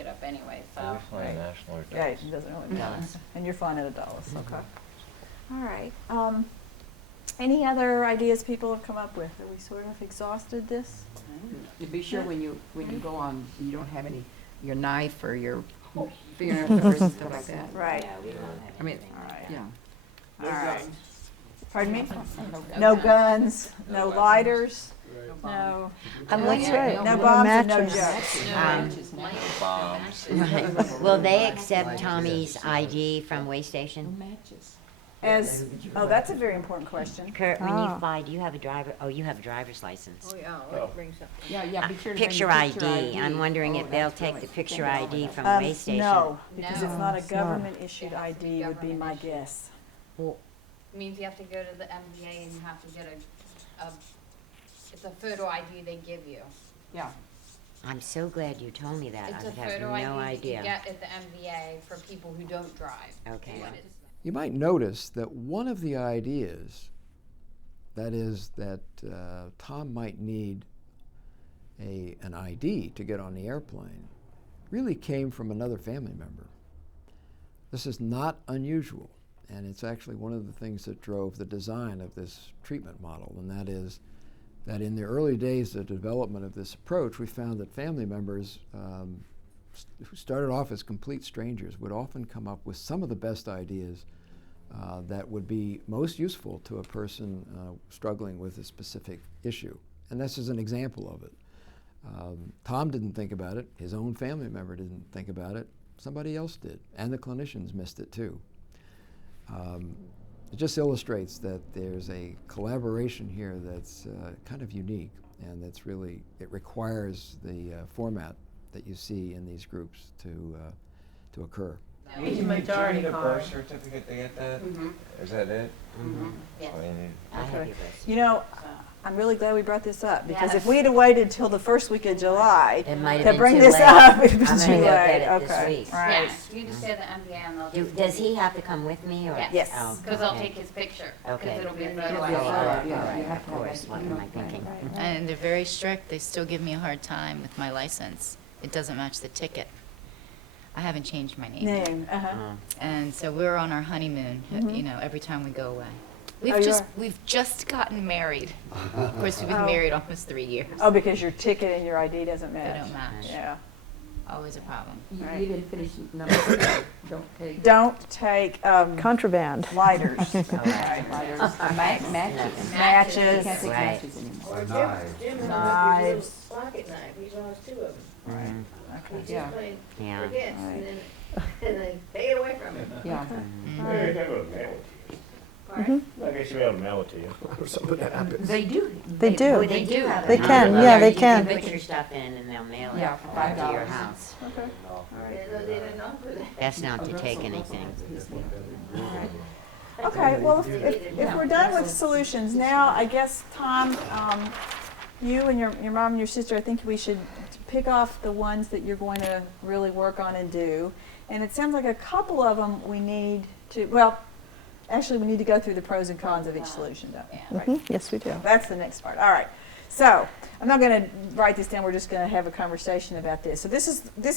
it up anyway, so. We fly national or Yeah, Dallas? it doesn't really matter. And you're flying out of Dallas, okay. All right. Any other ideas people have come up with? Are we sort of exhausted this? To be sure when you go on, you don't have any, your knife or your finger clippers and stuff like that. Right. I mean, All right. yeah. All right. Pardon me? No guns, no lighters, no, That's right. no No bombs and no matches. jokes. Bombs. Will they accept Tommy's ID from Way Station? Matches. Oh, that's a very important question. Kurt, when Ah. you fly, do you have a driver? Oh, you have a driver's license. Yeah, be sure to bring Picture your ID. I'm wondering Oh, if they'll that's take really- the picture ID from Um, Way Station. No, because it's No. not a It's not. government-issued ID would be my guess. Means you have to go to the MVA and you have to get it's a photo ID they give you. Yeah. I'm so glad you told me that. It's I a would have photo no ID that you idea. get at the MVA for people who don't drive. Okay. What is- You might notice that one of the ideas, that is that Tom might need an ID to get on the airplane, really came from another family member. This is not unusual, and it's actually one of the things that drove the design of this treatment model, and that is that in the early days of the development of this approach, we found that family members who started off as complete strangers would often come up with some of the best ideas that would be most useful to a person struggling with a specific issue. And this is an example of it. Tom didn't think about it. His own family member didn't think about it. Somebody else did. And the clinicians missed it too. It just illustrates that there's a collaboration here that's kind of unique, and that's really, it requires the format that you see in these groups to occur. Did majority you need a card. birth certificate to get that? Is that it? Yes. Oh, you need- I have Okay. your list. You know, I'm really glad we brought this up, because if Yes. we had waited till the first week of July It might have to been bring too this late. up, it was I'm too gonna look at late. it this Okay. week. Right. Yes, you just say the MVA and they'll. Does he have to come with me, or? Yes, Oh, because I'll okay. take his picture, Okay. because it'll be a It'll photo be a ID. photo. All Yeah, right, you all have right, to of have course, that. what am I thinking? And they're very strict. They still give me a hard time with my license. It doesn't match the ticket. I haven't changed my name. yet. Name, And so we're on our honeymoon, you know, every time we go away. We've you just are? we've just gotten married. Of course, we've been Oh. married almost 3 years. Oh, because your ticket and your ID doesn't They match. don't match. Yeah. Always a problem. You Right. you didn't finish number 2. Don't take Don't take Contraband. lighters. lighters. Matches. You Matches. can't take Right. matches anymore. Or Jim Knives. pocket knife, he lost 2 of them. Right. He just Yeah. plain Yeah. forgets, and then, and they take it away from him. Yeah. Pardon? I guess you'll be able to mail it to you. They do. They do. Oh, they do have They it. can, Oh, yeah, they You can. put your stuff in and they'll mail it Yeah, for $5. to your house. They didn't offer that. Best not to take anything. Okay, well, if we're done with solutions, now I guess, Tom, you and your mom and your sister, I think we should pick off the ones that you're going to really work on and do. And it sounds like a couple of them we need to, well, actually, we need to go through the pros and cons of each solution, don't we? Right. Yes, we do. That's the next part. All right. So I'm not going to write this down. We're just going to have a conversation about this. So this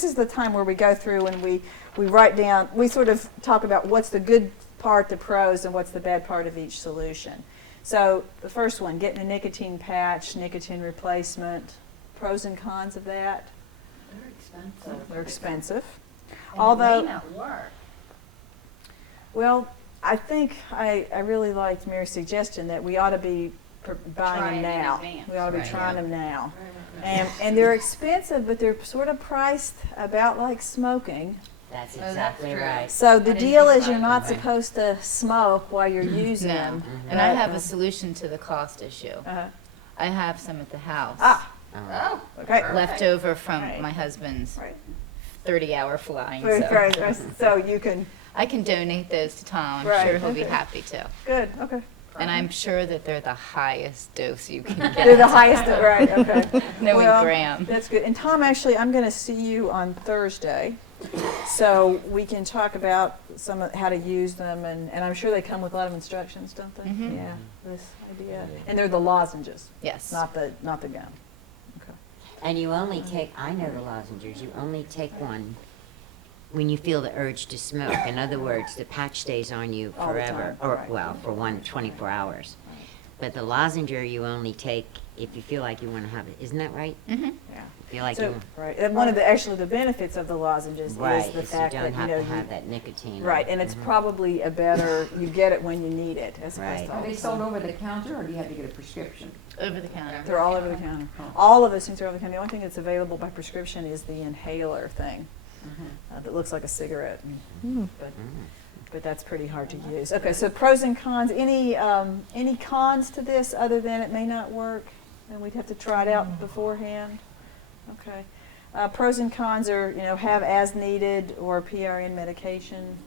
is the time where we go through and we write down. We sort of talk about what's the good part, the pros, and what's the bad part of each solution. So the first one, getting a nicotine patch, nicotine replacement. Pros and cons of that. They're expensive. They're expensive. And Although, it may not work. well, I think I really liked Mary's suggestion that we ought to be buying Trying them in now. advance, We ought to be right, trying yeah. them now. And they're expensive, but they're sort of priced about like smoking. That's that's exactly true. right. So the didn't deal think is you're about not that. supposed to smoke while you're using No. them. And I But, have a solution to the cost issue. uh, I have some at the house. Ah, Oh, okay. Left over from Right. my husband's Right. 30-hour flying. Right, So right, right. So you can, I can donate those to Tom. I'm Right, sure he'll be okay. happy to. good, okay. And I'm sure that they're the highest dose you can get. They're the highest, right, okay. Knowing Well, Graham. That's good. And Tom, actually, I'm going to see you on Thursday, so we can talk about some of how to use them, and I'm sure they come with a lot of instructions, don't they? Mhm. Yeah, this idea. And they're the lozenges, Yes. not the gum. Okay. And you only take, I know the lozenges, you only take one when you feel the urge to smoke. In other words, the patch stays on you All the forever, time, or, right. well, for 24 hours. But the lozenger you only take if you feel like you want to have it. Isn't that right? Mm-hmm. Yeah. Feel like So, you, right, and one of the, actually the benefits of the lozenges right, is the is you fact don't that, have you know, to have that nicotine. right, and it's probably a better, you get it when you need it, as opposed Right. to Are all they the sold time. over the counter, or do you have to get a prescription? Over the counter. They're all over the counter. All of those things are over the counter. The only thing that's available by prescription is the inhaler thing that looks like a cigarette. But that's pretty hard to use. Okay, so pros and cons. Any cons to this other than it may not work, and we'd have to try it out beforehand? Okay. Pros and cons are, you know, have as needed or PRN medication.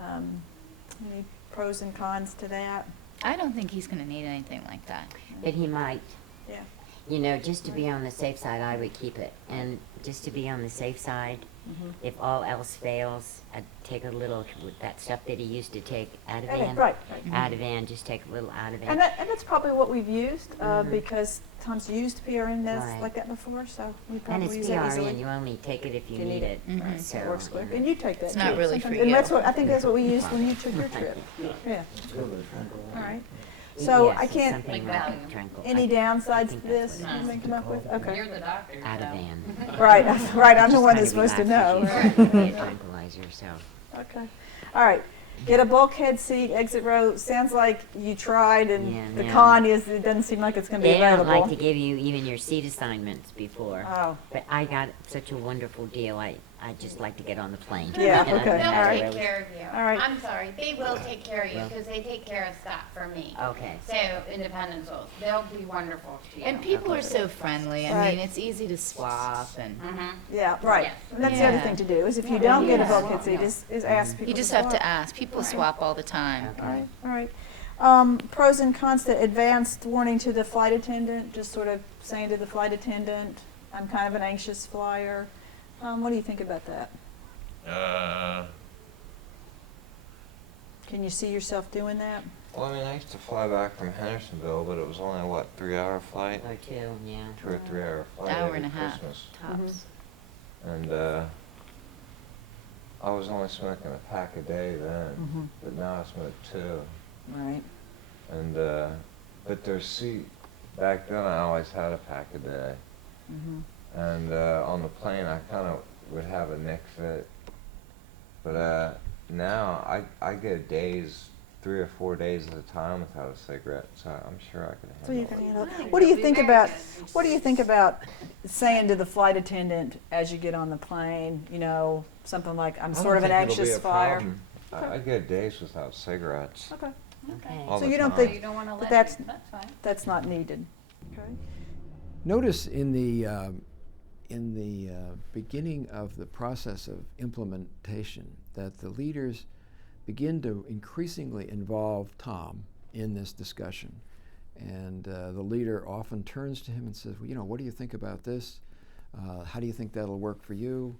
Any pros and cons to that? I don't think he's going to need anything like that. But he might. Yeah. You know, just to be on the safe side, I would keep it. And just to be on the safe side, if all else fails, I'd take a little, that stuff that he used to take, Ativan. Right. Ativan, just take a little Ativan. And that's probably what we've used, because Tom's used PRN meds Right. like that before, so we And probably it's use that easily. PRN, you only take it if you You need it. Mhm. So, It works quick. you And know. you take that It's too. not really for sometimes. you. And that's what, I think that's what we used when you took your trip. Yeah. All right. So Yes, I it's can't, something Like like Valium. Tranquil. any I downsides to think this that's you may come up with? Okay. You're the doctor. so. Ativan. Right, right, I'm the Just one kinda that's supposed to know. relaxes you. Be a tranquilizer, so. Okay. All right. Get a bulkhead seat, exit row. Sounds like you tried, and Yeah, the no. con is it doesn't seem like it's going to be They don't available. like to give you even your seat assignments before. Oh, But I got such a wonderful deal, I just like to get on the plane. Yeah, And I okay, don't They'll have all to right. take really- care of you. All right. I'm sorry, they will take care of you Well. because they take care of stuff for me. Okay. So Independence will, they'll be wonderful to you. And people are so friendly. I Right. mean, it's easy to swap, and Mhm. yeah, right. Yes. And that's the other Yeah. thing to do is if you don't get a Yeah. bulkhead seat, is ask people. you just to have to swap. ask. People swap all the time. All right, all right. Pros and cons to advanced warning to the flight attendant, just sort of saying to the flight attendant, I'm kind of an anxious flyer. What do you think about that? Can you see yourself doing that? Well, I mean, I used to fly back from Hendersonville, but it was only a, what, 3-hour flight? Or two, yeah. 2 or 3-hour flight Hour every and a half. Christmas. Tops. And I was only smoking a pack a day then, but now I smoke 2. Right. And but their seat back then, I always had a pack a day. And on the plane, I kind of would have a neck fit. But now I get days, 3 or 4 days at a time without a cigarette, so I'm sure I can So you handle can it. handle it. I think What do you you'll be think very about, good. what do you think about saying to the flight attendant as you get on the plane, you know, something like, I'm I sort of don't an think it'll be anxious a flyer? problem. I get days without cigarettes. Okay. Okay. All So the you don't time. think- So you don't want to But let that's- it, that's fine. That's not needed. Okay. Notice in the beginning of the process of implementation that the leaders begin to increasingly involve Tom in this discussion. And the leader often turns to him and says, well, you know, what do you think about this? How do you think that'll work for you?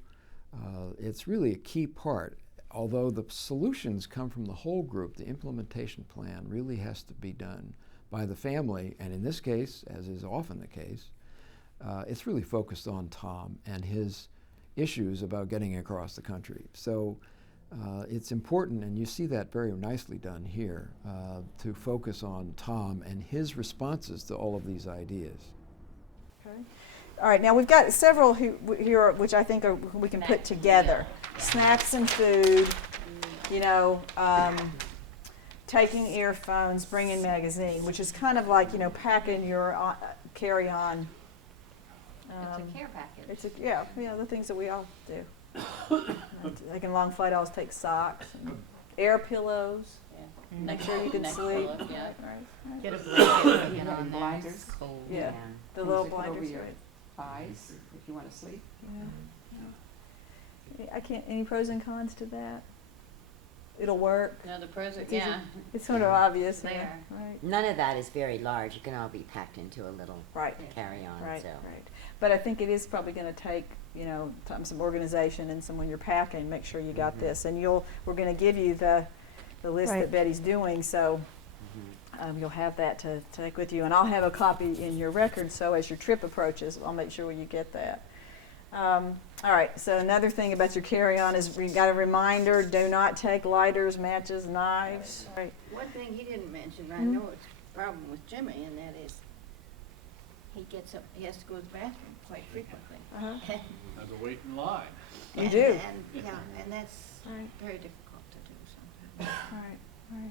It's really a key part. Although the solutions come from the whole group, the implementation plan really has to be done by the family. And in this case, as is often the case, it's really focused on Tom and his issues about getting across the country. So it's important, and you see that very nicely done here, to focus on Tom and his responses to all of these ideas. Okay. All right, now we've got several here which I think we can put together. Snacks and food, you know, taking earphones, bringing magazine, which is kind of like, you know, packing your carry-on. It's a care package. Yeah, the things that we all do. Taking long flight, I always take socks, and air pillows. Make sure you can Neck sleep. pillow, yeah. Right. Get a blanket, put it on there. Blinders. It's cold. Yeah. The And little zip it over blinders, your right. eyes if you want to sleep. Yeah. I can't, any pros and cons to that? It'll work. No, the pros are, It's easy. yeah. It's sort of obvious. They yeah. are. Right, None of that is very large. It can all be packed into a little right, carry-on, right, so. right. But I think it is probably going to take, you know, some organization, and some when you're packing, make sure you got this. And we're going to give you the list Right. that Betty's doing, so You'll have that to take with you, and I'll have a copy in your record, so as your trip approaches, I'll make sure you get that. All right, so another thing about your carry-on is we got a reminder, do not take lighters, matches, knives. Right. One thing he didn't mention, I Mhm. know it's a problem with Jimmy, and that is he gets up, he has to go to the bathroom quite frequently. Uh-huh. As a wait in line. You do. And, yeah, and that's Right. very difficult to do sometimes. All right, all right.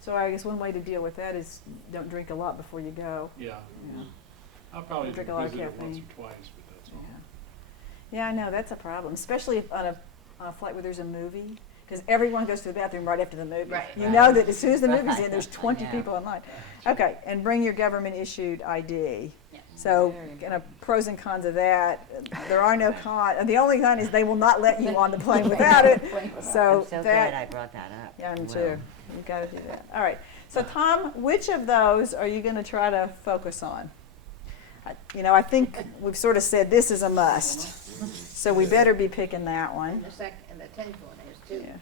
So I guess one way to deal with that is don't drink a lot before you go. Yeah. Yeah. I'll probably Drink visit a lot of it once caffeine. or twice, but that's all. Yeah, I know, that's a problem, especially if on a flight where there's a movie, because everyone goes to the bathroom right after the movie. Right. You know that as soon as the movie's in, there's Right. 20 Yeah. people in line. Okay, and bring your government-issued ID. Yes. So, pros and cons of that, there are no cons, the only con is they will not let you on the plane without it. So I'm so glad that, I brought that up. yeah, I am Wow. too. You gotta do that. All right, so Tom, which of those are you gonna try to focus on? I think we've sort of said this is a must. So we better be picking that And one. the second, and the 10th one is too. Yeah.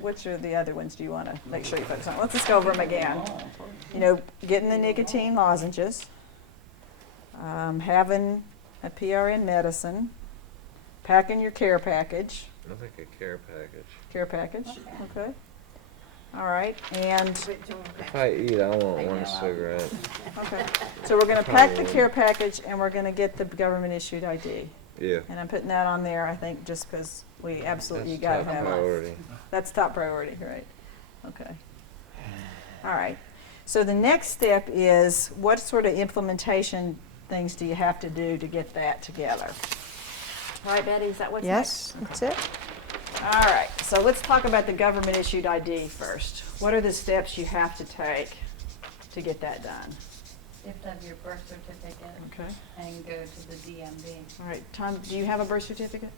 Which are the other ones do you want to make sure you focus on? Let's just go over them again. Getting the nicotine lozenges, having a PRN medicine, packing your care package. I think a care package. Care package, okay. All right, and, Quit doing If that. I eat, I want I one know, cigarette. okay. So we're going to pack the care package and we're going to get the government issued ID. Yeah. And I'm putting that on there, I think, just because we absolutely, you That's got to top have it. priority. That's top priority, right? Okay. All right. So the next step is what sort of implementation things do you have to do to get that together? All right, Betty, is that what's next? Yes, that's it. All right. So let's talk about the government issued ID first. What are the steps you have to take to get that done? You have to have your birth certificate Okay. and go to the DMV. All right. Tom, do you have a birth certificate?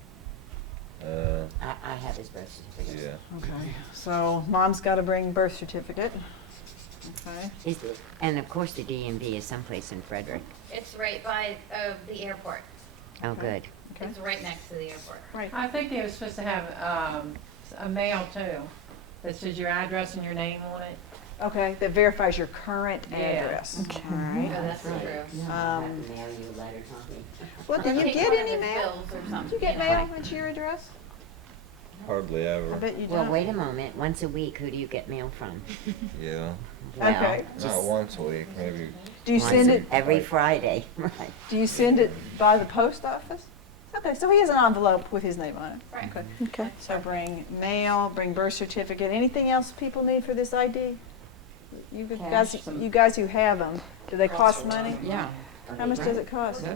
I have his birth certificate. Yeah. Okay. So mom's got to bring birth certificate. Okay. And of course, the DMV is someplace in Frederick. It's right by the airport. Oh, Okay. good. Okay. It's right next to the airport. Right. I think they were supposed to have a mail too, that says your address and your name on it. Okay. That verifies your current Yeah. address. Okay. All right. Oh, that's true. I'll have to mail you a letter, Tommy. Well, Or do you take get one of any his mail? bills or something, Do you get you know, mail like- at your address? Hardly I ever. bet you Well, don't. wait a moment. Once a week, who do you get mail from? Yeah. Well, Okay. Not once a week, maybe. Do you once send a- it? every Friday, right? Do you send it by the post office? Okay, so he has an envelope with his name on it. Right. Okay. Okay. So bring mail, bring birth certificate. Anything else people need for this ID? You guys who have them, do they cost money? Yeah, How much does it cost? $6,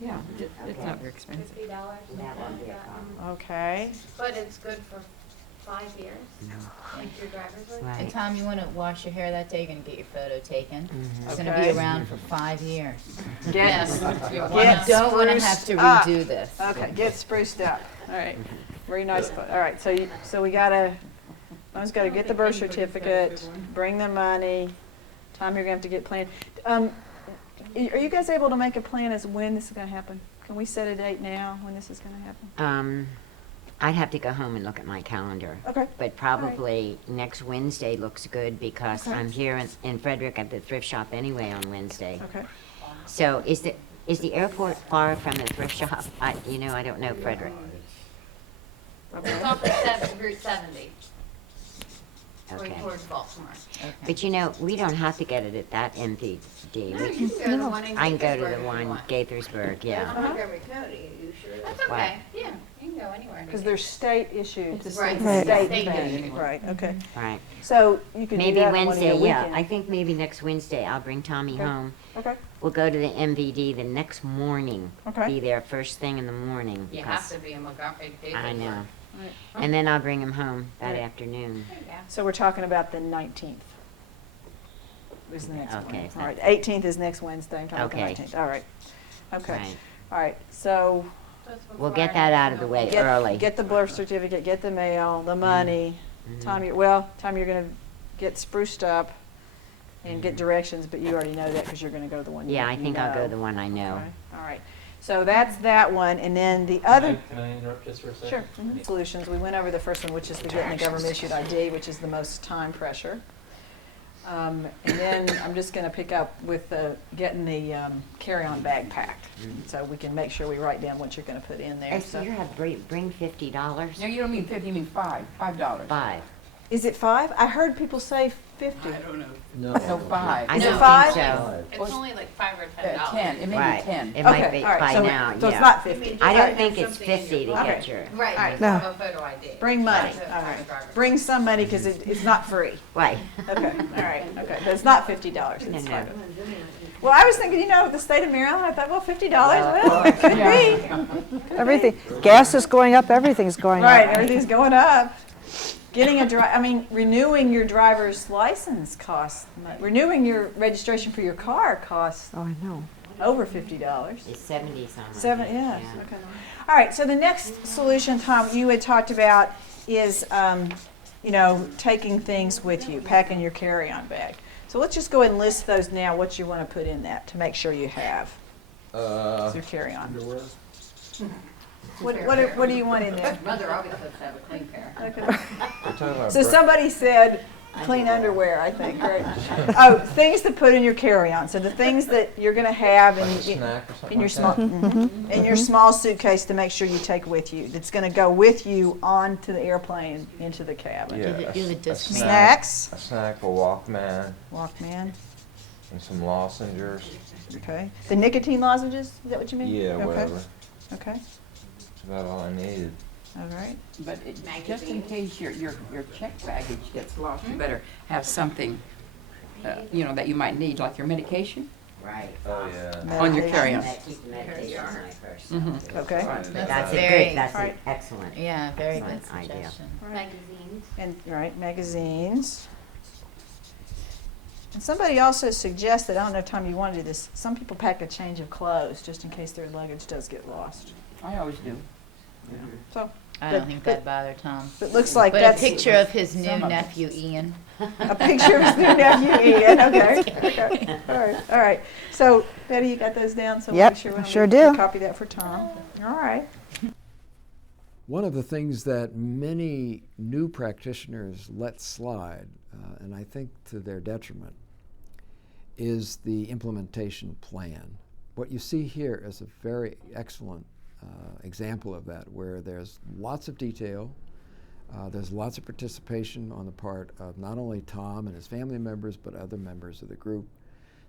yeah, it's not very expensive. $50, That something won't be like a that. problem. Okay. But it's good for 5 years, like your driver's license. And Right. Tom, you want to wash your hair that day, you're going to get your photo taken. Mhm. It's going to Okay. be around for 5 years. Yes. You Get don't want to have spruced to up. redo this. Okay, get spruced up. All right. Very nice. All right, so we gotta, Mom's gotta get the birth certificate, bring the money. Tom, you're gonna have to get planned. Are you guys able to make a plan as when this is gonna happen? Can we set a date now when this is gonna happen? I'd have to go home and look at my calendar. Okay. But probably next Wednesday looks good because Okay. I'm here in Frederick at the thrift shop anyway on Wednesday. Okay. So is the airport far from the thrift shop? I don't know Frederick. It's off of Route 70, going Okay. towards Baltimore. But we don't have to get it at that MVD. No, you can go to the one in I can go to Gaithersburg the if you one, want. Gaithersburg, yeah. Montgomery County, you sure? That's Wow. okay, yeah, you can go anywhere. Because they're state issued. It's a Right. state State State thing. issued. Right, okay. Right. So you could do Maybe that on one of Wednesday, your yeah. weekends. I think maybe next Wednesday I'll bring Tommy Okay. home. Okay, We'll go to the MVD the next morning. Okay. Be there first thing in the morning. You because- have to be in Montgomery. I know. Right. And then I'll bring him home that Right. afternoon. There you go. so we're talking about the 19th. Is the next one. Okay, All right, so- 18th is next Wednesday, I'm talking about the Okay. 19th. All right, okay. Right. All right, so Just We'll before get I that out of go the way home. early. get the birth certificate, get the mail, the money. Mhm. Tom, you're gonna get spruced up and get directions, but you already know that because you're gonna go to the one you Yeah, I you think I'll know. go the one I know. Okay, all right. So that's that one, and then the other. Can I interrupt just for a second? Sure. Solutions, we went over the first one, which is the getting the government issued ID, which is the most time pressure. And then I'm just gonna pick up with getting the carry-on bag packed. So we can make sure we write down what you're gonna put in there. Hey, So so you have bring $50? No, you don't mean 50, you mean $5. 5. is it 5? I heard people say 50. I don't know. No. No, 5. I Is it don't five? think so. It's only like $5 or $10. 10, it may Right. be 10. It might Okay, be all right, by so, now, so yeah. it's not 50. I Right. don't think it's Something in 50 to your get pocket. your, Right, All right. just No. have a photo ID. Bring money. Right. All right. Driver's Bring some money because it's not free. right. Okay, all right, okay. But it's not $50. No, It's no. $5. Well, I was thinking, the state of Maryland, I thought, well, $50, well, it could be. Everything, gas is going up, everything's going Right, up. everything's going up. Renewing your driver's license costs, renewing your registration for your car costs Oh, I know. over $50. It's 70 something. Yeah, okay. All right, so the next solution, Tom, you had talked about is, taking things with you, packing your carry-on bag. So let's just go ahead and list those now, what you want to put in that to make sure you have. It's your carry-on. What do you want in there? Mother always has to have a clean pair. Okay. We're talking about So somebody said clean underwear, I think, right? Oh, things to put in your carry-on. So the things that you're going to have like a snack or something in your like small that? in your small suitcase to make sure you take with you. That's going to go with you onto the airplane into the cabin. Yeah, You have a a disc snack, Snacks, a snack, a Walkman, Walkman. and some lozenges. Okay. The nicotine lozenges. Is that what you mean? Yeah, Okay. whatever. Okay. That's about all I needed. All right. But just in case your checked baggage gets lost, you better have something, that you might need, like your medication. Right. Oh, yeah. On your Medication. carry-on. Keep the medication on my purse. Mhm. Okay. That's a very- good, that's an Alright. excellent. Yeah, very good Excellent idea. suggestion. Magazines. And magazines. And somebody also suggested, I don't know, Tom, you want to do this. Some people pack a change of clothes just in case their luggage does get lost. I always do. So I But- don't think but- that'd bother Tom. it looks like But a that's picture of his new Some of it. nephew Ian. a picture of his new nephew Ian. Okay. All right. So Betty, you got those down. So Yep, make sure I we sure do. Copy that for Tom. All right. One of the things that many new practitioners let slide, and I think to their detriment, is the implementation plan. What you see here is a very excellent example of that, where there's lots of detail, there's lots of participation on the part of not only Tom and his family members, but other members of the group,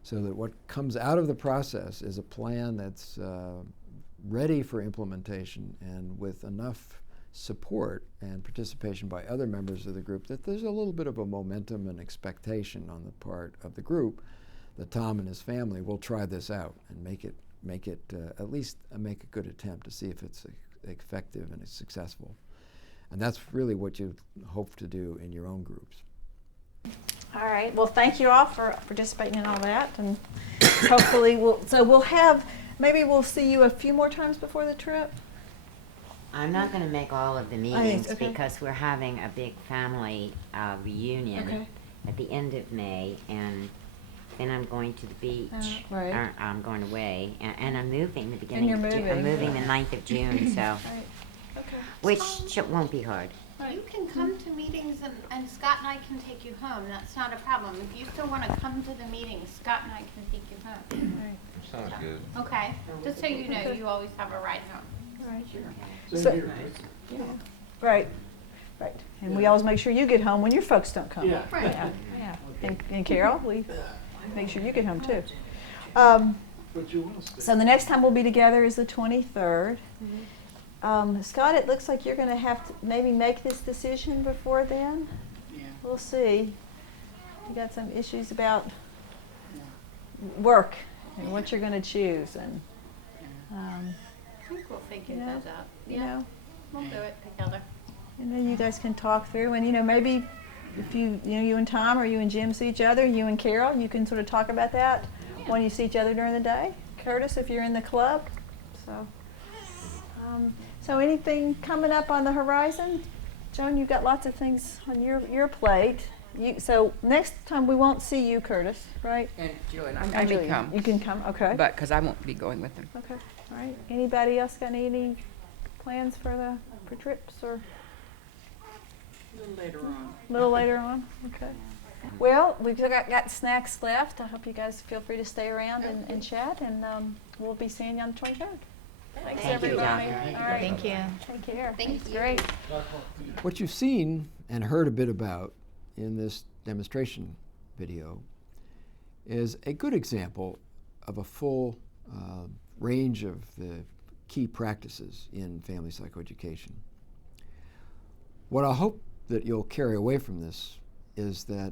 so that what comes out of the process is a plan that's ready for implementation and with enough support and participation by other members of the group that there's a little bit of a momentum and expectation on the part of the group that Tom and his family will try this out and make it at least make a good attempt to see if it's effective and it's successful. And that's really what you hope to do in your own groups. All right. Well, thank you all for participating in all that, and hopefully maybe we'll see you a few more times before the trip. I'm not going to make all of the meetings okay. because we're having a big family reunion Okay. at the end of May, and then I'm going to the beach. Right. Or I'm going away, and I'm moving the beginning you're of June. I'm moving. moving the 9th of June, so Right. Okay. which won't be hard. You can come to meetings and Scott and I can take you home. That's not a problem. If you still want to come to the meetings, Scott and I can take you home. Sounds good. Okay? Just so you know, you always have a ride home. Right. Right. And we always make sure you get home when your folks don't come. Yeah. Right. Yeah. And Carol, we make sure you get home too. But you will stay. So the next time we'll be together is the 23rd. Scott, it looks like you're going to have to maybe make this decision before then. Yeah. We'll see. You got some issues about work and what you're going to choose, and I think we'll figure Yeah. those out. you know, We'll do it together. and then you guys can talk through, and maybe if you and Tom or you and Jim see each other, you and Carol, you can sort of talk about that when you see each other during the day. Curtis, if you're in the club. So anything coming up on the horizon? Joan, you've got lots of things on your plate. So next time we won't see you, Curtis, right? And Julian, I may Julie, come, You can come, okay. but, because I won't be going with them. Okay, all right. Anybody else got any plans for trips or? A little later on. A little later on, okay. Well, we've got snacks left. I hope you guys feel free to stay around and chat, and we'll be seeing you on the 23rd. Thanks, Thank you, everybody. Doctor. All right. Thank you. Take care. Thank That's you. great. What you've seen and heard a bit about in this demonstration video is a good example of a full range of the key practices in family psychoeducation. What I hope that you'll carry away from this is that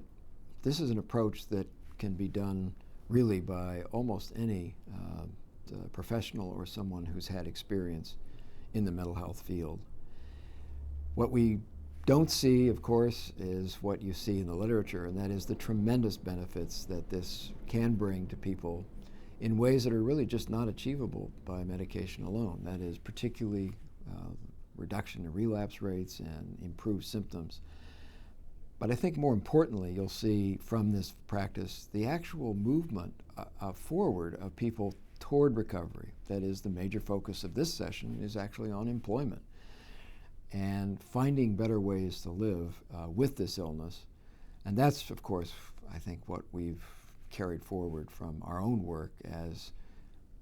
this is an approach that can be done really by almost any professional or someone who's had experience in the mental health field. What we don't see, of course, is what you see in the literature, and that is the tremendous benefits that this can bring to people in ways that are really just not achievable by medication alone. That is particularly reduction in relapse rates and improved symptoms. But I think more importantly, you'll see from this practice the actual movement forward of people toward recovery. That is, the major focus of this session is actually on employment and finding better ways to live with this illness. And that's, of course, I think what we've carried forward from our own work as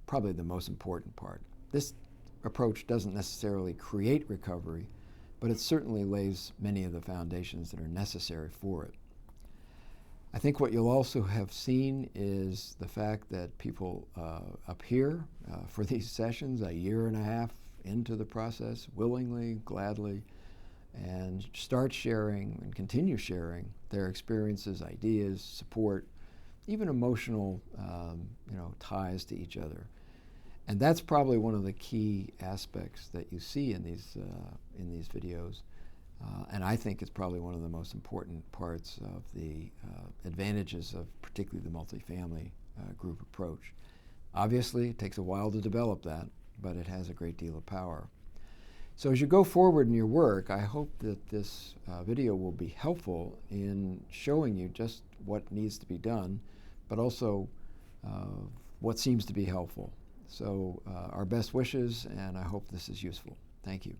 probably the most important part. This approach doesn't necessarily create recovery, but it certainly lays many of the foundations that are necessary for it. I think what you'll also have seen is the fact that people appear for these sessions a year and a half into the process, willingly, gladly, and start sharing and continue sharing their experiences, ideas, support, even emotional ties to each other. And that's probably one of the key aspects that you see in these videos. And I think it's probably one of the most important parts of the advantages of particularly the multifamily group approach. Obviously, it takes a while to develop that, but it has a great deal of power. So as you go forward in your work, I hope that this video will be helpful in showing you just what needs to be done, but also what seems to be helpful. So our best wishes, and I hope this is useful. Thank you.